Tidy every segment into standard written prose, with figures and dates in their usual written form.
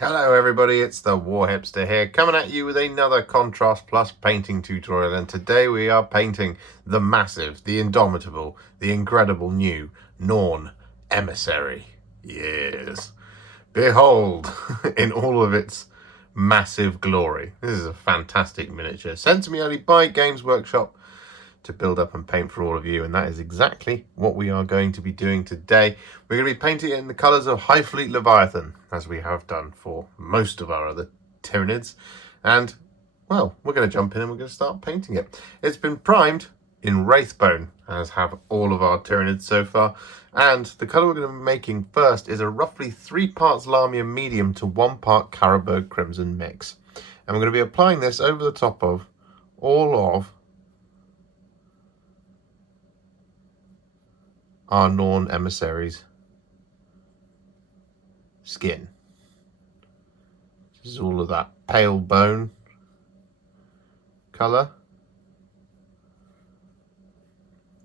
Hello everybody, it's the Warhipster here, coming at you with another Contrast Plus painting tutorial, and today we are painting the massive, the indomitable, the incredible new Norn Emissary. Yes. Behold, in all of its massive glory. This is a fantastic miniature, sent to me only by Gamse Workshop to build up and paint for all of you, and that is exactly what we are going to be doing today. We're going to be painting it in the colours of Highfleet Leviathan, as we have done for most of our other Tyranids, and well, we're going to jump in and we're going to start painting it. It's been primed in Wraithbone, as have all of our Tyranids so far, and the colour we're going to be making first is a roughly 3 parts Lahmian Medium to 1 part Carroburg Crimson mix, and we're going to be applying this over the top of all of our Norn Emissary's skin. This is all of that pale bone colour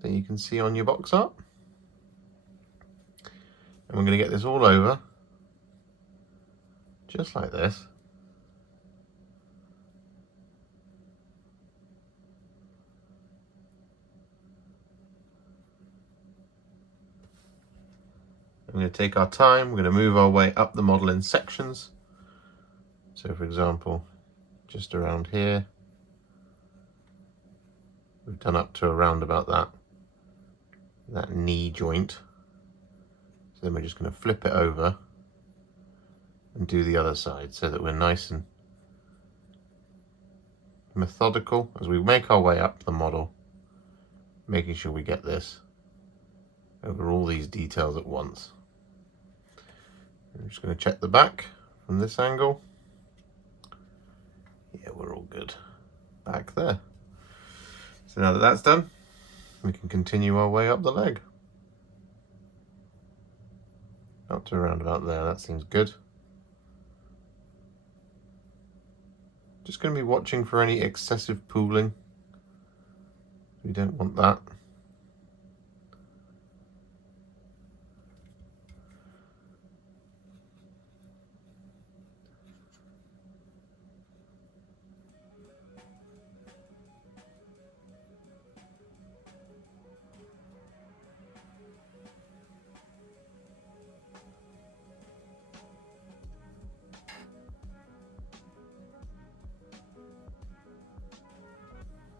that you can see on your box art. And we're going to get this all over, just like this. We're going to take our time, we're going to move our way up the model in sections. So for example, just around here, we've done up to around about that knee joint. So then we're just going to flip it over and do the other side so that we're nice and methodical as we make our way up the model, making sure we get this over all these details at once. I'm just going to check the back from this angle. Yeah, we're all good back there. So now that that's done, we can continue our way up the leg. Up to around about there, that seems good. Just going to be watching for any excessive pooling. We don't want that.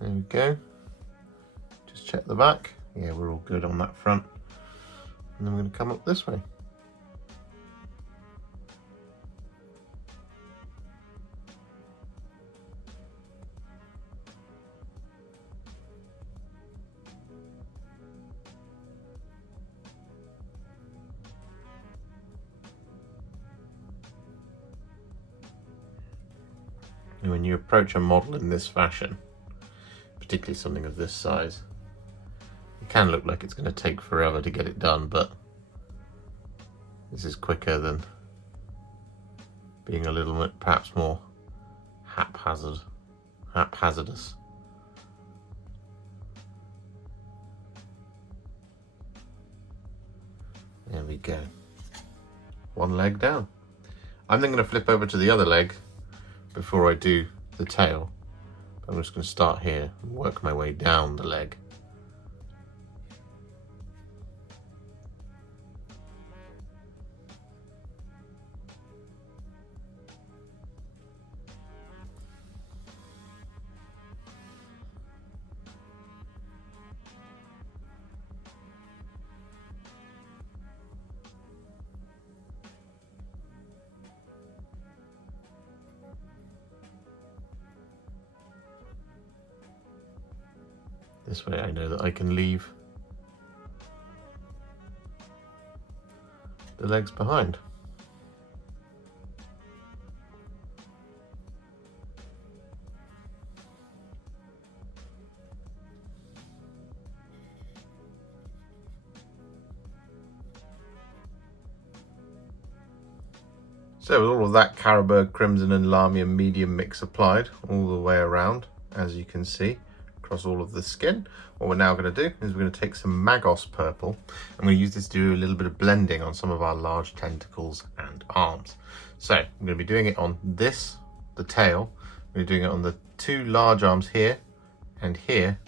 There we go. Just check the back. Yeah, we're all good on that front. And then we're going to come up this way. And when you approach a model in this fashion, particularly something of this size, it can look like it's going to take forever to get it done, but this is quicker than being a little bit perhaps more haphazardous. There we go. One leg down. I'm then going to flip over to the other leg before I do the tail. I'm just going to start here and work my way down the leg. This way I know that I can leave the legs behind. So with all of that Carroburg Crimson and Lahmian Medium mix applied all the way around, as you can see, across all of the skin, what we're now going to do is we're going to take some Magos Purple. I'm going to use this to do a little bit of blending on some of our large tentacles and arms. So I'm going to be doing it on this, the tail. We're doing it on the two large arms here and here,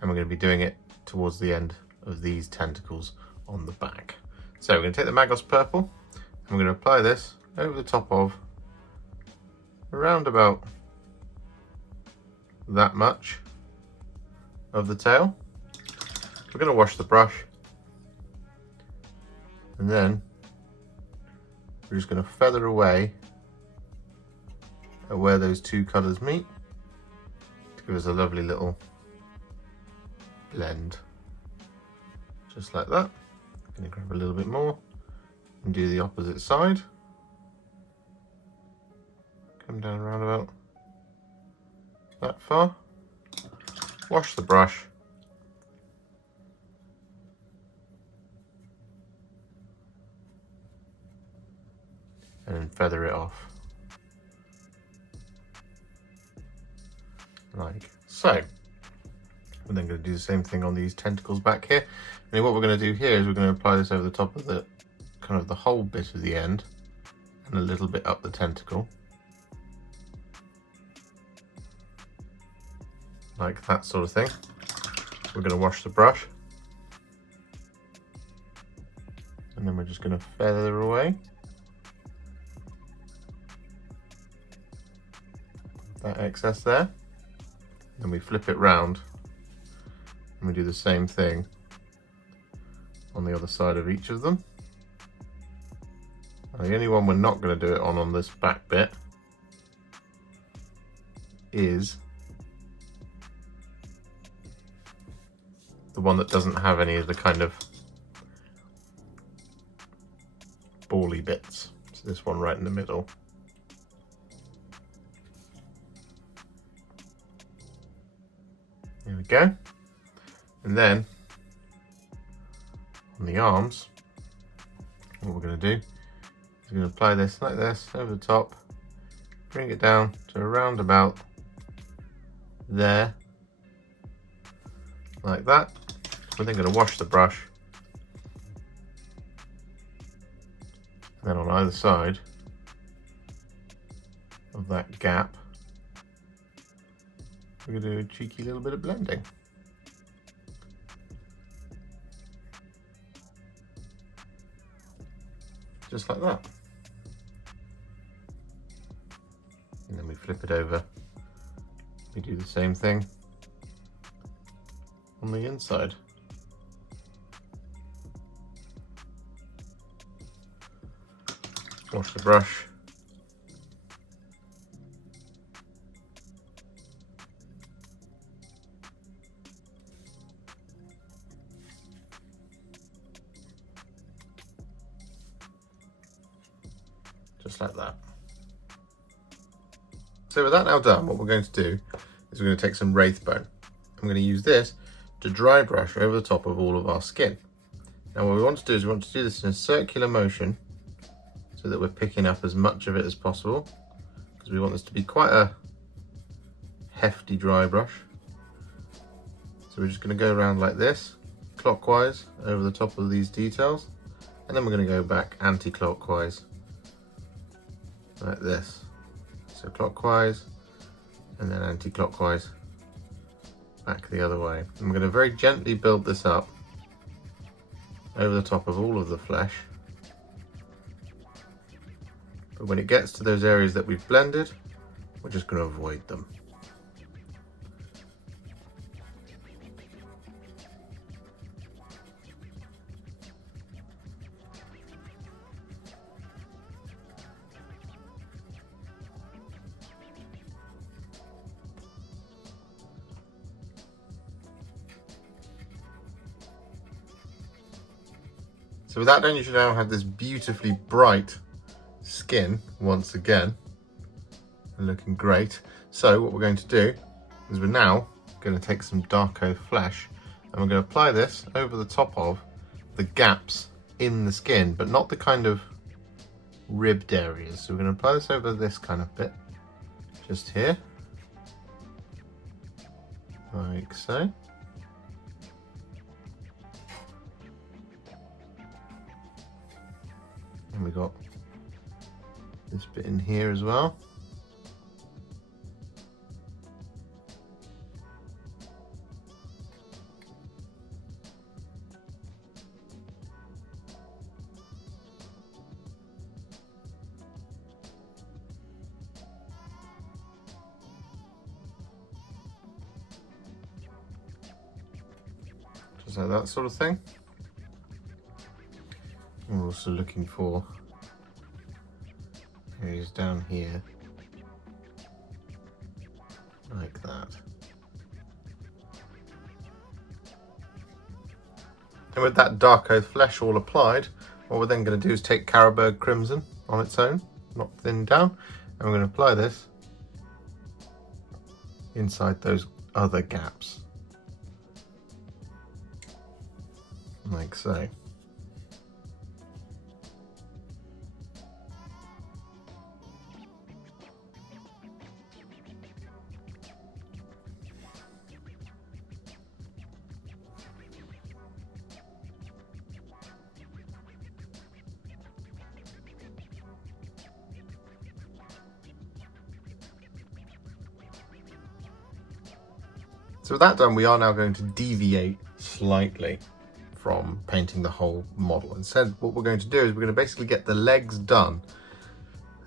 and we're going to be doing it towards the end of these tentacles on the back. So we're going to take the Magos Purple and we're going to apply this over the top of around about that much of the tail. We're going to wash the brush, and then we're just going to feather away at where those two colours meet to give us a lovely little blend, just like that. I'm going to grab a little bit more and do the opposite side. Come down around about that far. Wash the brush. And then feather it off. Like so. We're then going to do the same thing on these tentacles back here. And what we're going to do here is we're going to apply this over the top of the kind of the whole bit of the end and a little bit up the tentacle. Like that sort of thing. We're going to wash the brush. And then we're just going to feather away that excess there. Then we flip it round and we do the same thing on the other side of each of them. Now, the only one we're not going to do it on this back bit is the one that doesn't have any of the kind of bally bits. So this one right in the middle. There we go. And then on the arms, what we're going to do is we're going to apply this like this over the top, bring it down to around about there, like that. We're then going to wash the brush, and then on either side of that gap, we're going to do a cheeky little bit of blending. Just like that. And then we flip it over. We do the same thing on the inside. Wash the brush. Just like that. So with that now done, what we're going to do is we're going to take some Wraithbone. I'm going to use this to dry brush over the top of all of our skin. Now what we want to do is we want to do this in a circular motion so that we're picking up as much of it as possible, because we want this to be quite a hefty dry brush. So we're just going to go around like this, clockwise over the top of these details, and then we're going to go back anti-clockwise like this. So clockwise and then anti-clockwise back the other way. I'm going to very gently build this up over the top of all of the flesh. But when it gets to those areas that we've blended, we're just going to avoid them. So with that done, you should now have this beautifully bright skin once again, looking great. So what we're going to do is we're now going to take some Darkoath Flesh and we're going to apply this over the top of the gaps in the skin, but not the kind of ribbed areas. So we're going to apply this over this kind of bit, just here, like so. And we got this bit in here as well. Just like that sort of thing. We're also looking for areas down here, like that. And with that Darkoath Flesh all applied, what we're then going to do is take Carroburg Crimson on its own, not thinned down, and we're going to apply this inside those other gaps, like so. So with that done, we are now going to deviate slightly from painting the whole model. Instead, what we're going to do is we're going to basically get the legs done,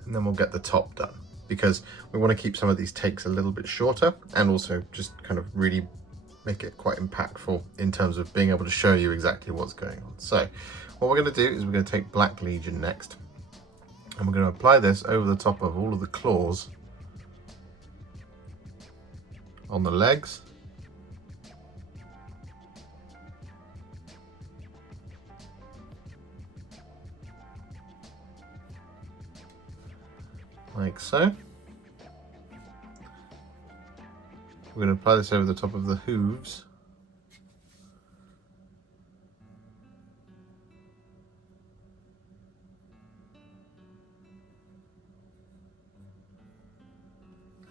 and then we'll get the top done, because we want to keep some of these takes a little bit shorter, and also just kind of really make it quite impactful in terms of being able to show you exactly what's going on. So what we're going to do is we're going to take Black Legion next, and we're going to apply this over the top of all of the claws on the legs. Like so. We're going to apply this over the top of the hooves.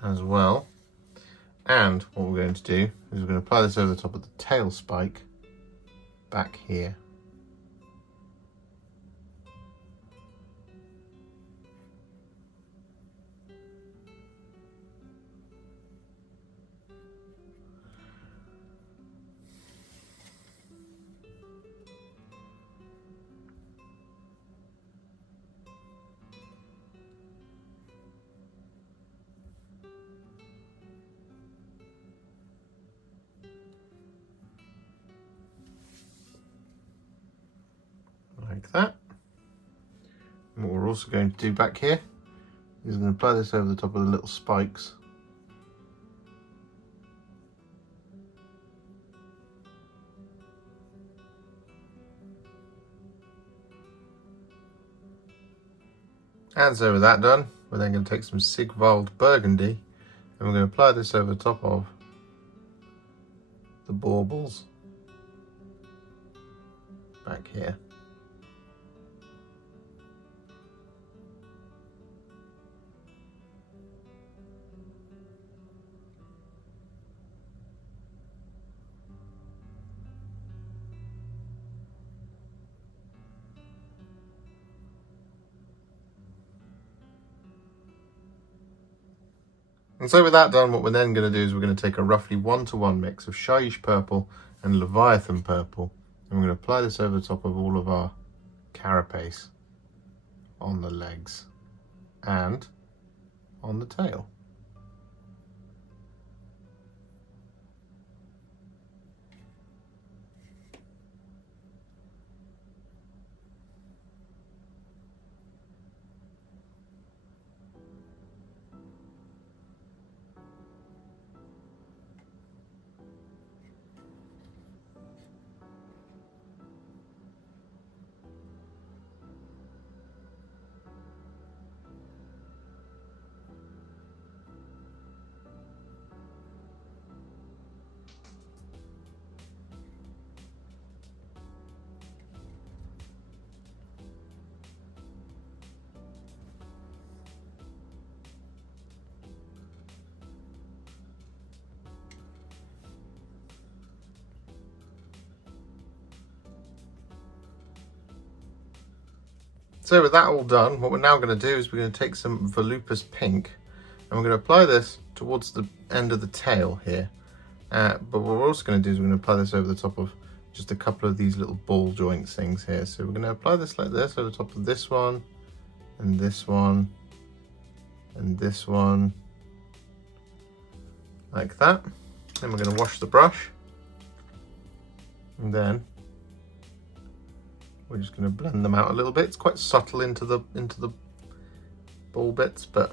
As well. And what we're going to do is we're going to apply this over the top of the tail spike back here. Like that. And what we're also going to do back here is I'm going to apply this over the top of the little spikes. And so with that done, we're then going to take some Sigvald Burgundy and we're going to apply this over the top of the baubles back here. And so with that done, what we're then going to do is we're going to take a roughly 1-to-1 mix of Shyish Purple and Leviathan Purple, and we're going to apply this over the top of all of our carapace on the legs and on the tail. So with that all done, what we're now going to do is we're going to take some Volupus Pink and we're going to apply this towards the end of the tail here. But what we're also going to do is we're going to apply this over the top of just a couple of these little ball joints things here. So we're going to apply this like this over the top of this one, and this one, and this one, like that. Then we're going to wash the brush, and then we're just going to blend them out a little bit. It's quite subtle into the ball bits, but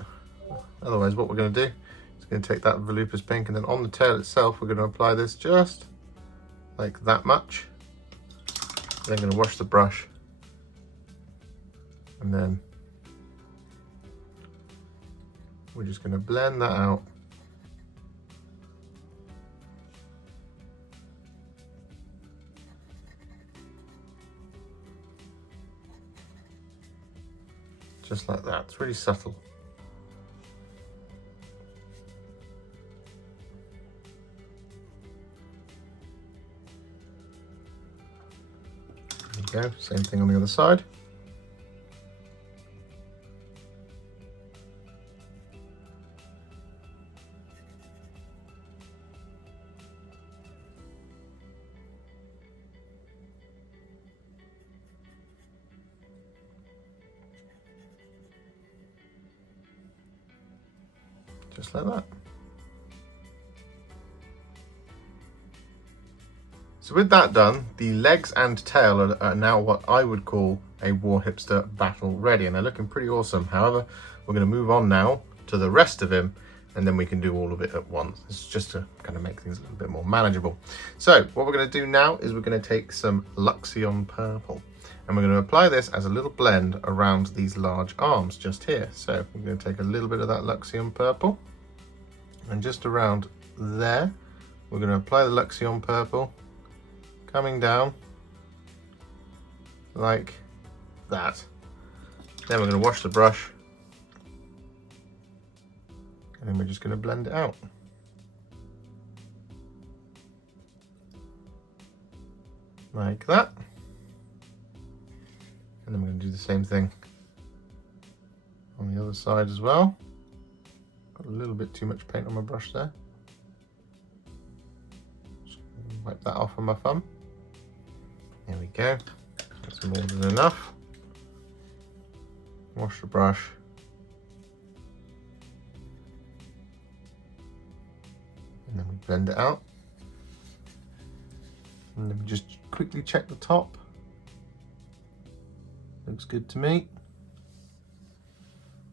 otherwise what we're going to do is going to take that Volupus Pink, and then on the tail itself we're going to apply this just like that much. Then I'm going to wash the brush, and then we're just going to blend that out. Just like that. It's really subtle. There you go. Same thing on the other side. Just like that. So with that done, the legs and tail are now what I would call a Warhipster battle ready, and they're looking pretty awesome. However, we're going to move on now to the rest of him, and then we can do all of it at once. It's just to kind of make things a little bit more manageable. So what we're going to do now is we're going to take some Luxion Purple, and we're going to apply this as a little blend around these large arms just here. So we're going to take a little bit of that Luxion Purple, and just around there, we're going to apply the Luxion Purple, coming down like that. Then we're going to wash the brush, and then we're just going to blend it out. Like that. And then we're going to do the same thing on the other side as well. Got a little bit too much paint on my brush there. Just wipe that off on my thumb. There we go. That's more than enough. Wash the brush. And then we blend it out. And then we just quickly check the top. Looks good to me.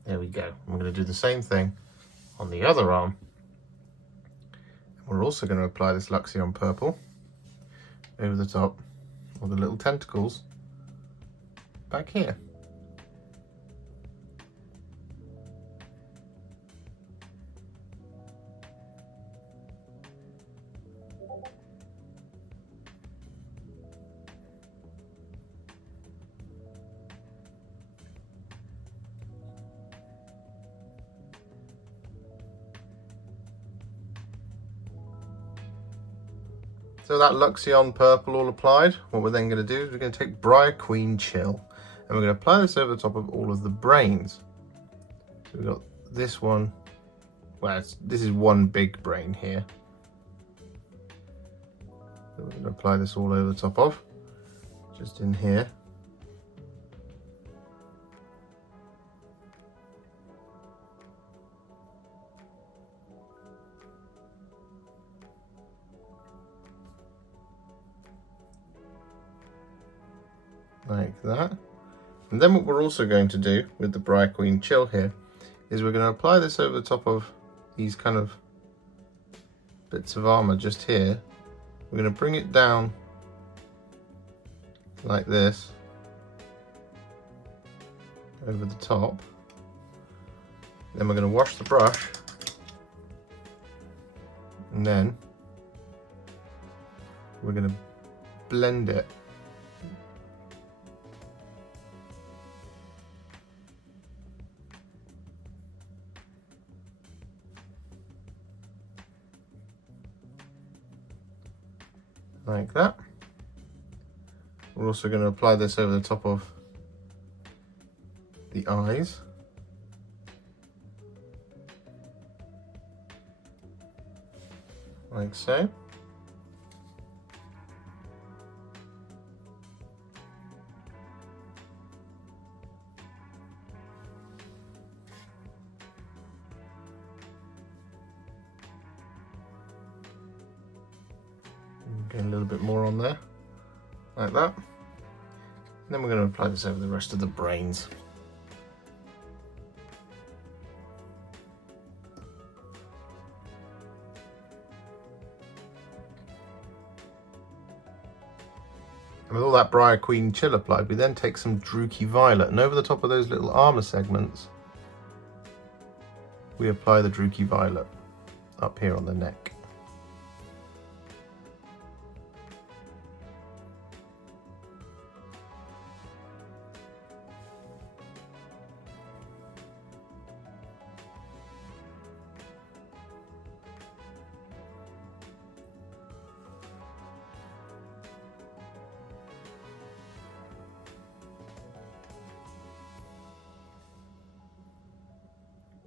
There we go. I'm going to do the same thing on the other arm. We're also going to apply this Luxion Purple over the top of the little tentacles back here. So that Luxion Purple all applied, what we're then going to do is we're going to take Briar Queen Chill, and we're going to apply this over the top of all of the brains. So we've got this one, well, this is one big brain here. So we're going to apply this all over the top of, just in here. Like that. And then what we're also going to do with the Briar Queen Chill here is we're going to apply this over the top of these kind of bits of armor just here. We're going to bring it down like this over the top. Then we're going to wash the brush, and then we're going to blend it like that. We're also going to apply this over the top of the eyes. Like so. Get a little bit more on there, like that. And then we're going to apply this over the rest of the brains. And with all that Briar Queen chill applied, we then take some Druchii Violet, and over the top of those little armour segments, we apply the Druchii Violet up here on the neck.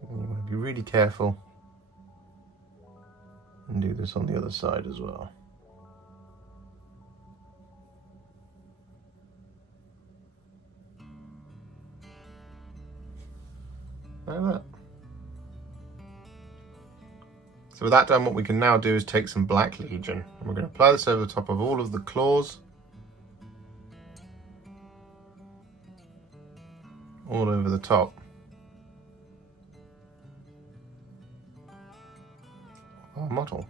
You want to be really careful and do this on the other side as well. Like that. So with that done, what we can now do is take some Black Legion, and we're going to apply this over the top of all of the claws, all over the top. Our model.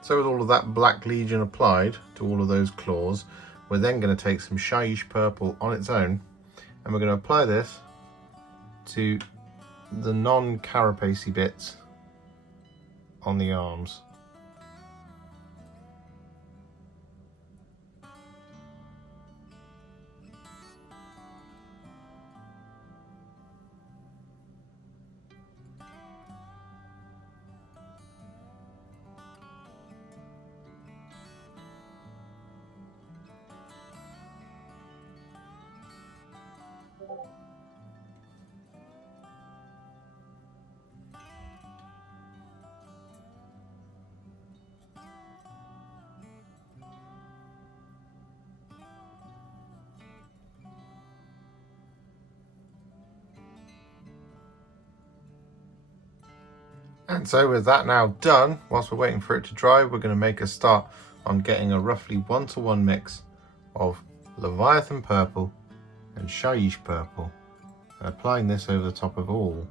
So with all of that Black Legion applied to all of those claws, we're then going to take some Shyish Purple on its own, and we're going to apply this to the non-carapacey bits on the arms. And so with that now done, whilst we're waiting for it to dry, we're going to make a start on getting a roughly 1-to-1 mix of Leviathan Purple and Shyish Purple, and applying this over the top of all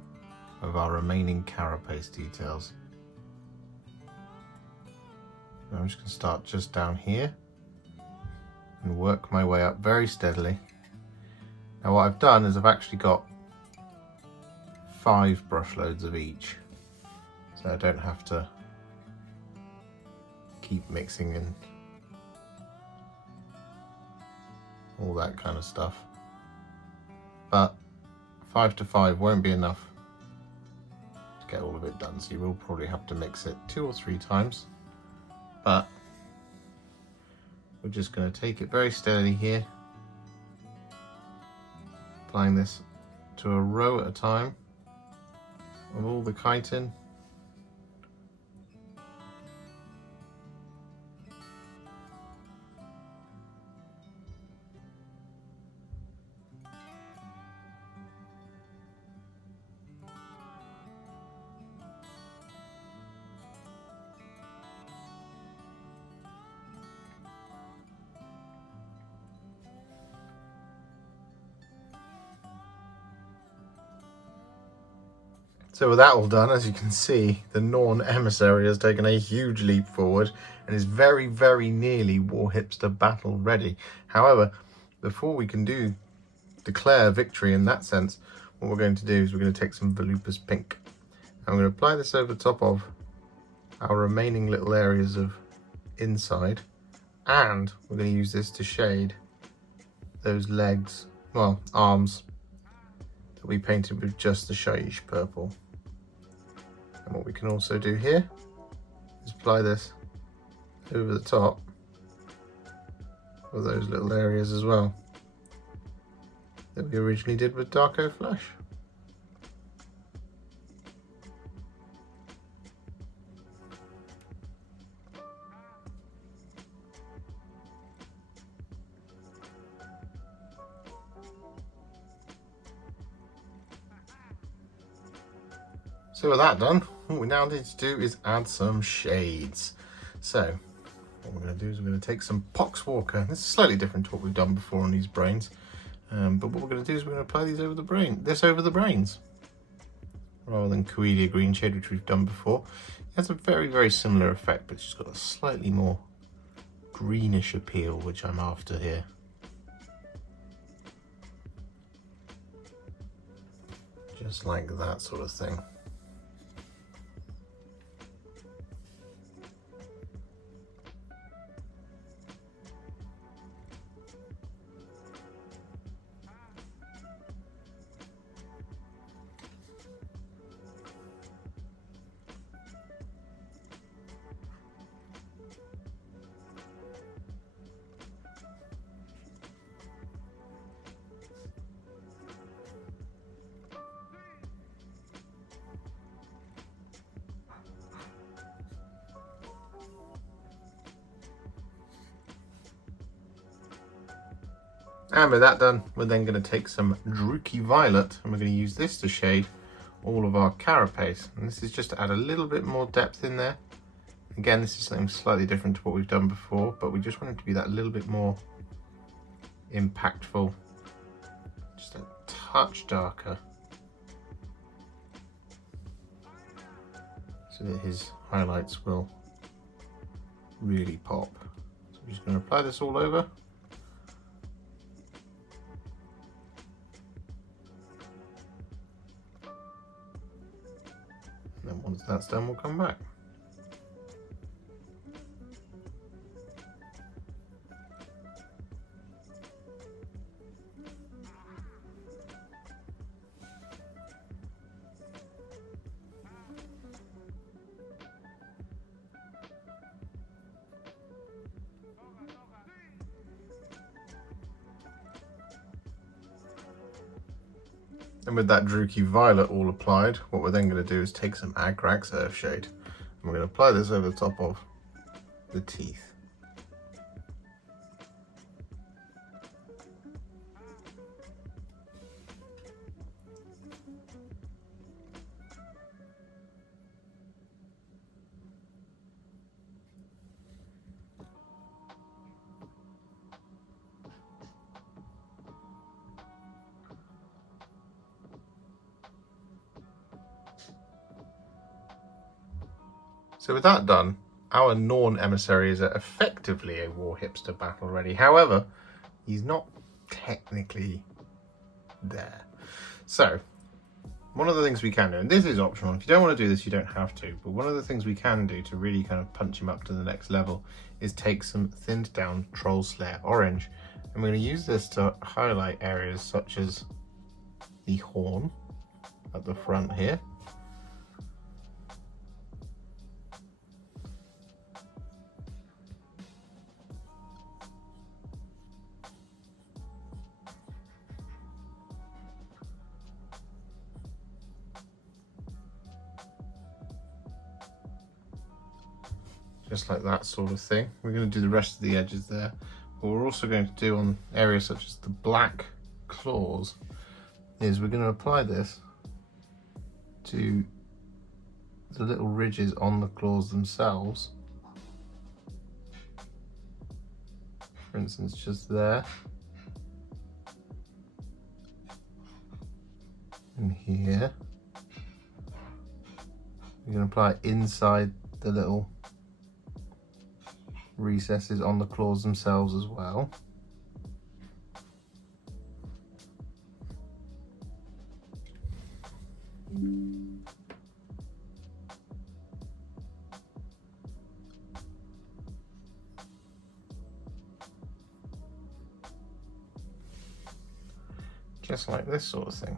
of our remaining carapace details. I'm just going to start just down here and work my way up very steadily. Now what I've done is I've actually got 5 brush loads of each, so I don't have to keep mixing and all that kind of stuff. But 5 to 5 won't be enough to get all of it done, so you will probably have to mix it 2 or 3 times. But we're just going to take it very steadily here, applying this to a row at a time of all the chitin. So with that all done, as you can see, the Norn Emissary has taken a huge leap forward and is very, very nearly Warhipster battle ready. However, before we can declare victory in that sense, what we're going to do is we're going to take some Volupus Pink. And I'm going to apply this over the top of our remaining little areas of inside, and we're going to use this to shade those legs, well, arms, that we painted with just the Shyish Purple. And what we can also do here is apply this over the top of those little areas as well that we originally did with Darkoath Flesh. So with that done, what we now need to do is add some shades. So what we're going to do is we're going to take some Poxwalker. This is slightly different to what we've done before on these brains, but what we're going to do is we're going to apply these over the brains, rather than Coelia Green Shade, which we've done before. It has a very, very similar effect, but it's just got a slightly more greenish appeal, which I'm after here. Just like that sort of thing. And with that done, we're then going to take some Druchii Violet and we're going to use this to shade all of our carapace. And this is just to add a little bit more depth in there. Again, this is something slightly different to what we've done before, but we just want it to be that little bit more impactful, just a touch darker, so that his highlights will really pop. So we're just going to apply this all over. And once that's done, we'll come back. And with that Druchii Violet all applied, what we're then going to do is take some Agrax Earthshade and we're going to apply this over the top of the teeth. So with that done, our Norn Emissary is effectively a Warhipster battle ready. However, he's not technically there. So one of the things we can do, and this is optional, if you don't want to do this, you don't have to, but one of the things we can do to really kind of punch him up to the next level is take some thinned down Troll Slayer Orange. And we're going to use this to highlight areas such as the horn at the front here. Just like that sort of thing. We're going to do the rest of the edges there. What we're also going to do on areas such as the black claws is we're going to apply this to the little ridges on the claws themselves. For instance, just there. And here. We're going to apply it inside the little recesses on the claws themselves as well. just like this sort of thing.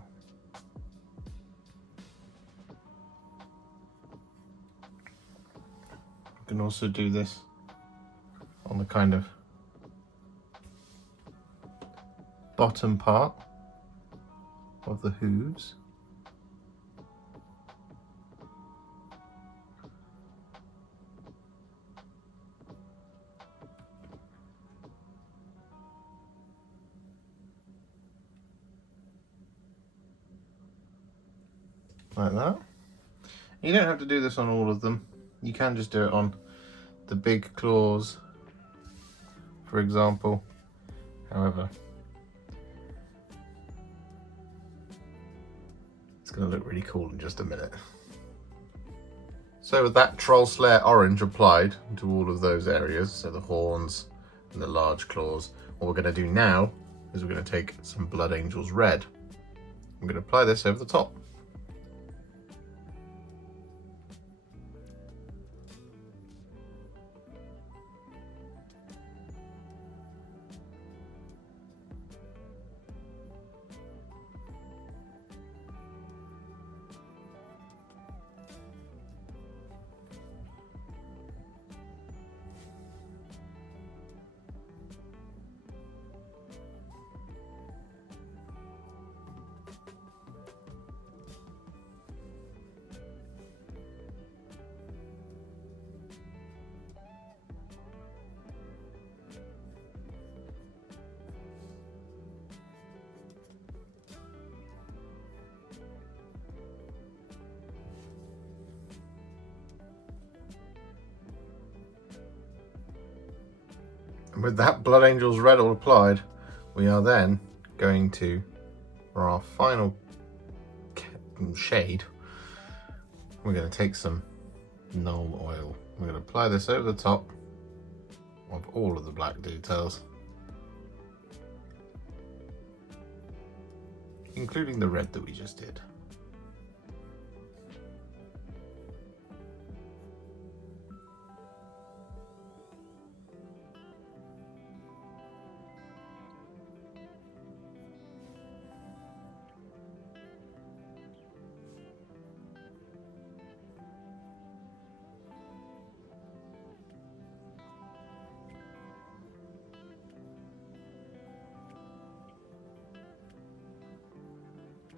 You can also do this on the kind of bottom part of the hooves. Like that. You don't have to do this on all of them. You can just do it on the big claws, for example. However, it's going to look really cool in just a minute. So with that Troll Slayer orange applied to all of those areas, so the horns and the large claws, what we're going to do now is we're going to take some Blood Angels red. I'm going to apply this over the top. And with that Blood Angels red all applied, we are then going to, for our final shade, we're going to take some Nuln Oil. We're going to apply this over the top of all of the black details, including the red that we just did.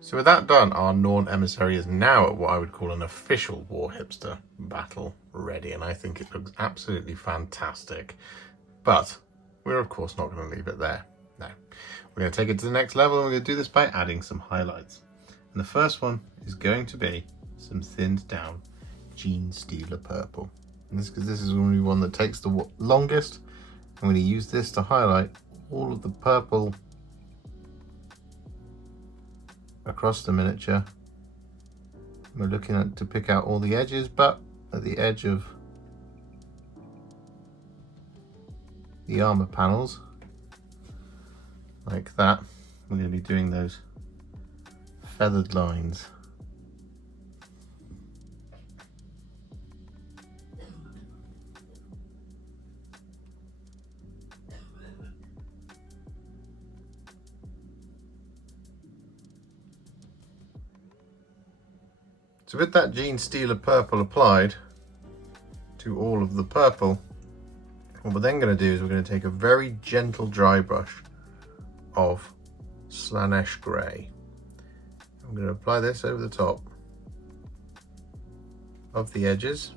So with that done, our Norn Emissary is now at what I would call an official Warhipster battle ready, and I think it looks absolutely fantastic. But we're of course not going to leave it there. No, we're going to take it to the next level, and we're going to do this by adding some highlights. And the first one is going to be some thinned down Genestealer Purple. And this, because this is going to be one that takes the longest, I'm going to use this to highlight all of the purple across the miniature. We're looking at to pick out all the edges, but at the edge of the armor panels, like that, we're going to be doing those feathered lines. So with that Genestealer Purple applied to all of the purple, what we're then going to do is we're going to take a very gentle dry brush of Slaanesh Grey. I'm going to apply this over the top of the edges.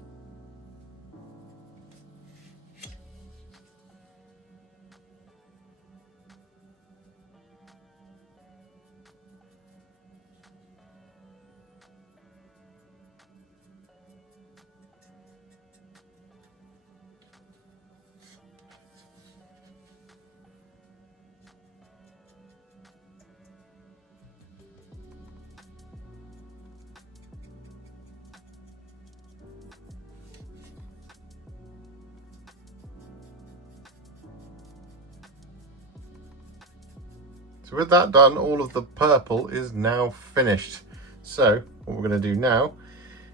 So with that done, all of the purple is now finished. So what we're going to do now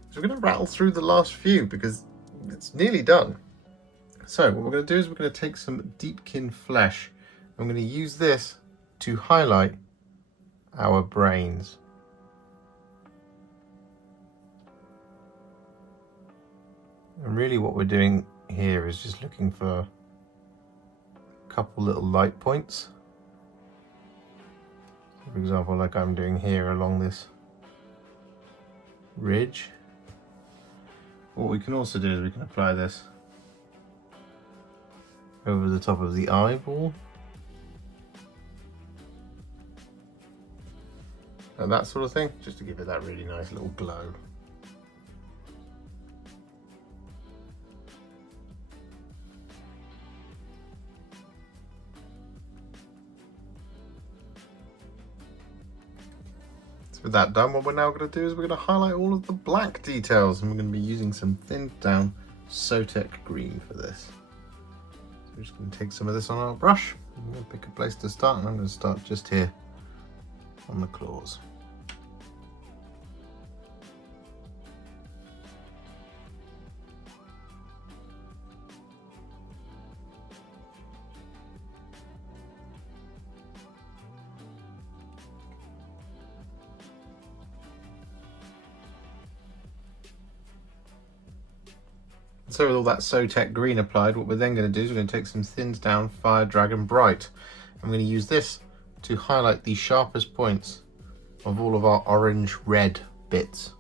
is we're going to rattle through the last few because it's nearly done. So what we're going to do is we're going to take some Deepkin Flesh. I'm going to use this to highlight our brains. And really what we're doing here is just looking for a couple little light points. For example, like I'm doing here along this ridge. What we can also do is we can apply this over the top of the eyeball. And that sort of thing, just to give it that really nice little glow. So with that done, what we're now going to do is we're going to highlight all of the black details, and we're going to be using some thinned down Sotek Green for this. So we're just going to take some of this on our brush. I'm going to pick a place to start, and I'm going to start just here on the claws. So with all that Sotek Green applied, what we're then going to do is we're going to take some thinned down Fire Dragon Bright. I'm going to use this to highlight the sharpest points of all of our orange-red bits.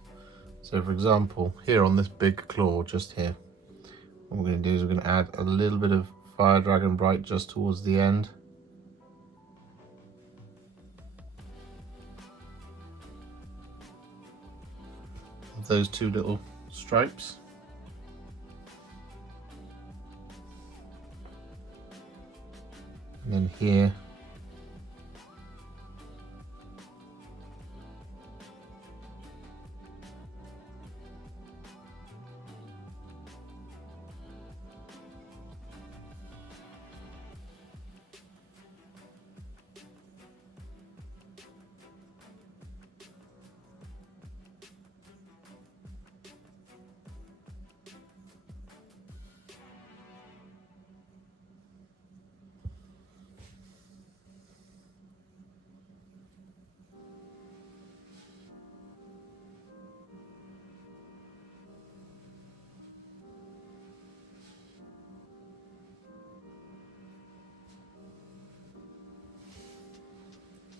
So for example, here on this big claw just here, what we're going to do is we're going to add a little bit of Fire Dragon Bright just towards the end. Of those two little stripes. And then here,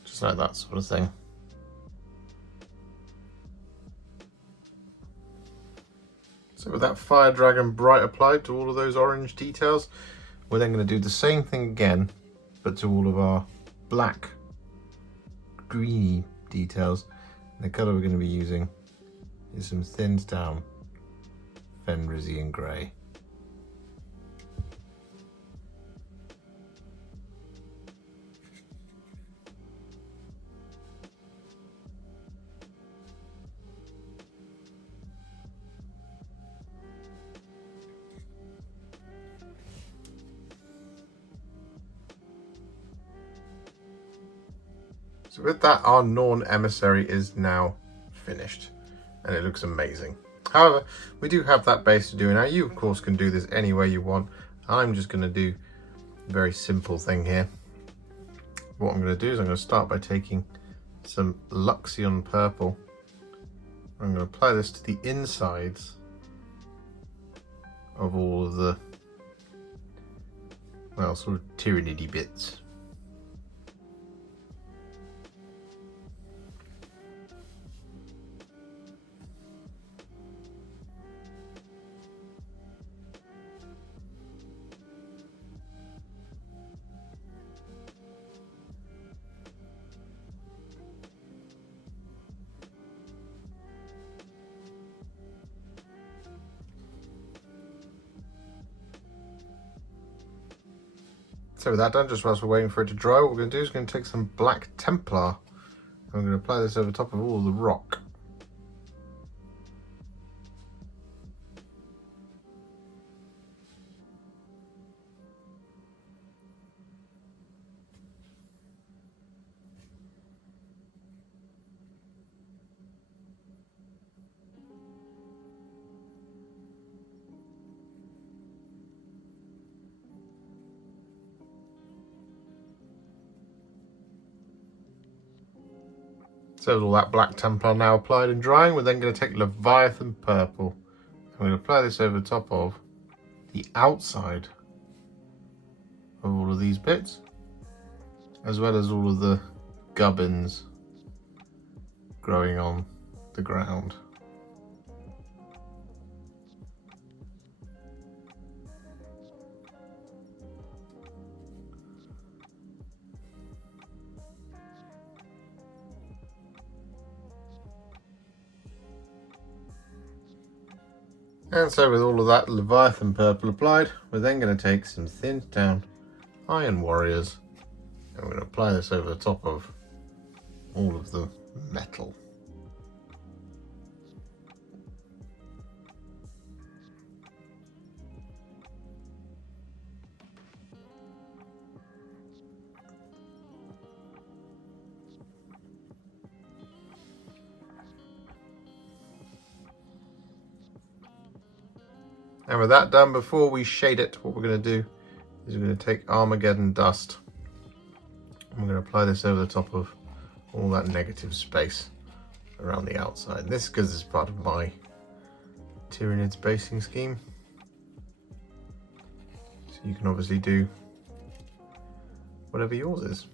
just like that sort of thing. So with that Fire Dragon Bright applied to all of those orange details, we're then going to do the same thing again, but to all of our black, greeny details. And the colour we're going to be using is some thinned down Fenrisian Grey. So with that, our Norn Emissary is now finished, and it looks amazing. However, we do have that base to do. Now you, of course, can do this any way you want. I'm just going to do a very simple thing here. What I'm going to do is I'm going to start by taking some Luxion Purple. I'm going to apply this to the insides of all of the, well, sort of Tyranidy bits. So with that done, just whilst we're waiting for it to dry, what we're going to do is we're going to take some black Templar. And we're going to apply this over top of all the rock. So with all that black Templar now applied and drying, we're then going to take Leviathan Purple. I'm going to apply this over the top of the outside of all of these bits, as well as all of the gubbins growing on the ground. And so with all of that Leviathan Purple applied, we're then going to take some thinned down Iron Warriors and we're going to apply this over the top of all of the metal. And with that done, before we shade it, what we're going to do is we're going to take Armageddon Dust. And we're going to apply this over the top of all that negative space around the outside. This because it's part of my Tyranids basing scheme. So you can obviously do whatever yours is.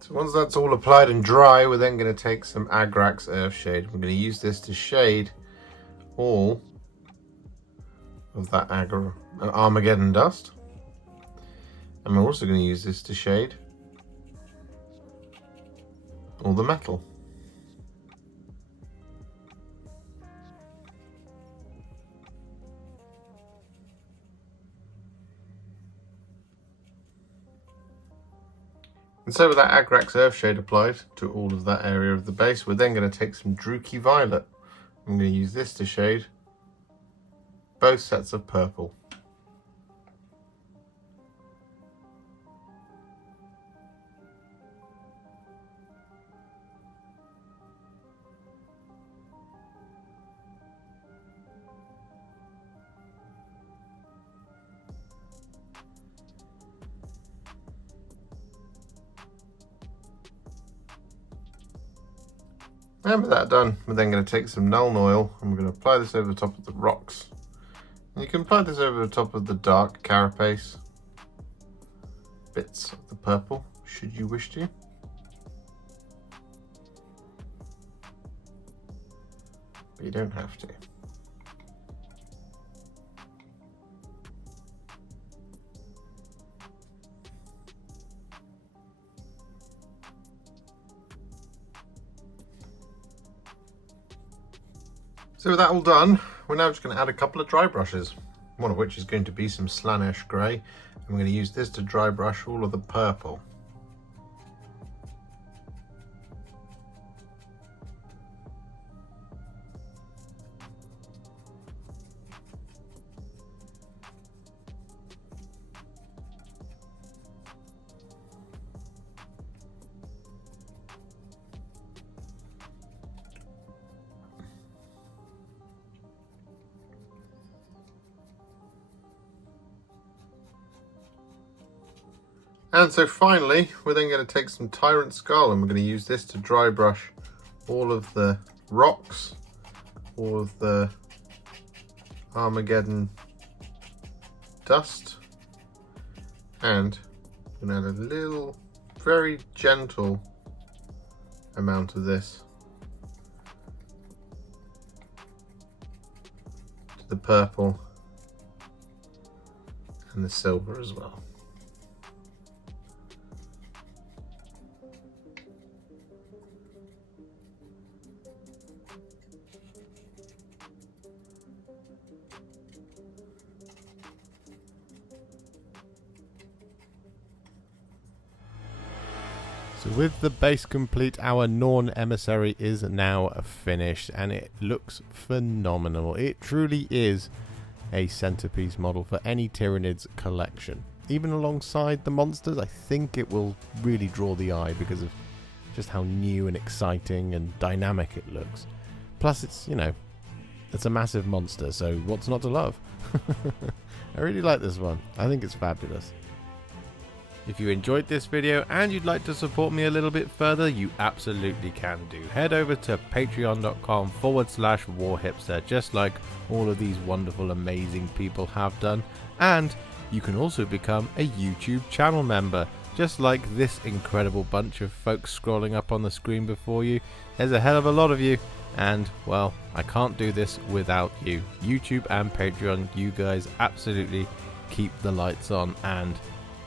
So once that's all applied and dry, we're then going to take some Agrax Earthshade. We're going to use this to shade all of that Armageddon Dust. And we're also going to use this to shade all the metal. And so with that Agrax Earthshade applied to all of that area of the base, we're then going to take some Druchii Violet. I'm going to use this to shade both sets of purple. And with that done, we're then going to take some Nuln Oil and we're going to apply this over the top of the rocks. And you can apply this over the top of the dark carapace bits of the purple, should you wish to. But you don't have to. So with that all done, we're now just going to add a couple of dry brushes, one of which is going to be some Slaanesh Grey, and we're going to use this to dry brush all of the purple. And so finally, we're then going to take some Tyrant Skull and we're going to use this to dry brush all of the rocks, all of the Armageddon Dust, and we're going to add a little, very gentle amount of this to the purple and the silver as well. So with the base complete, our Norn Emissary is now finished and it looks phenomenal. It truly is a centerpiece model for any Tyranids collection. Even alongside the monsters, I think it will really draw the eye because of just how new and exciting and dynamic it looks. Plus it's, you know, It's a massive monster, so what's not to love? I really like this one. I think it's fabulous. If you enjoyed this video and you'd like to support me a little bit further, you absolutely can do. Head over to patreon.com/Warhipster, just like all of these wonderful, amazing people have done. And you can also become a YouTube channel member, just like this incredible bunch of folks scrolling up on the screen before you. There's a hell of a lot of you, and well, I can't do this without you. YouTube and Patreon, you guys absolutely keep the lights on and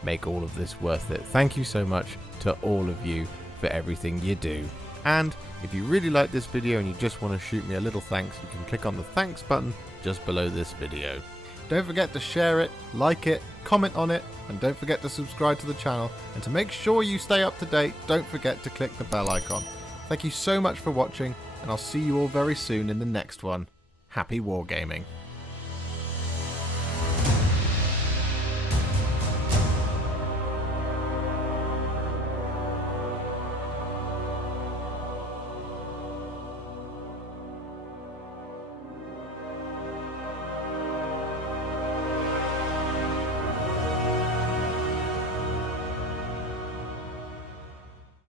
make all of this worth it. Thank you so much to all of you for everything you do. And if you really like this video and you just want to shoot me a little thanks, you can click on the thanks button just below this video. Don't forget to share it, like it, comment on it, and don't forget to subscribe to the channel. And to make sure you stay up to date, don't forget to click the bell icon. Thank you so much for watching, and I'll see you all very soon in the next one. Happy wargaming.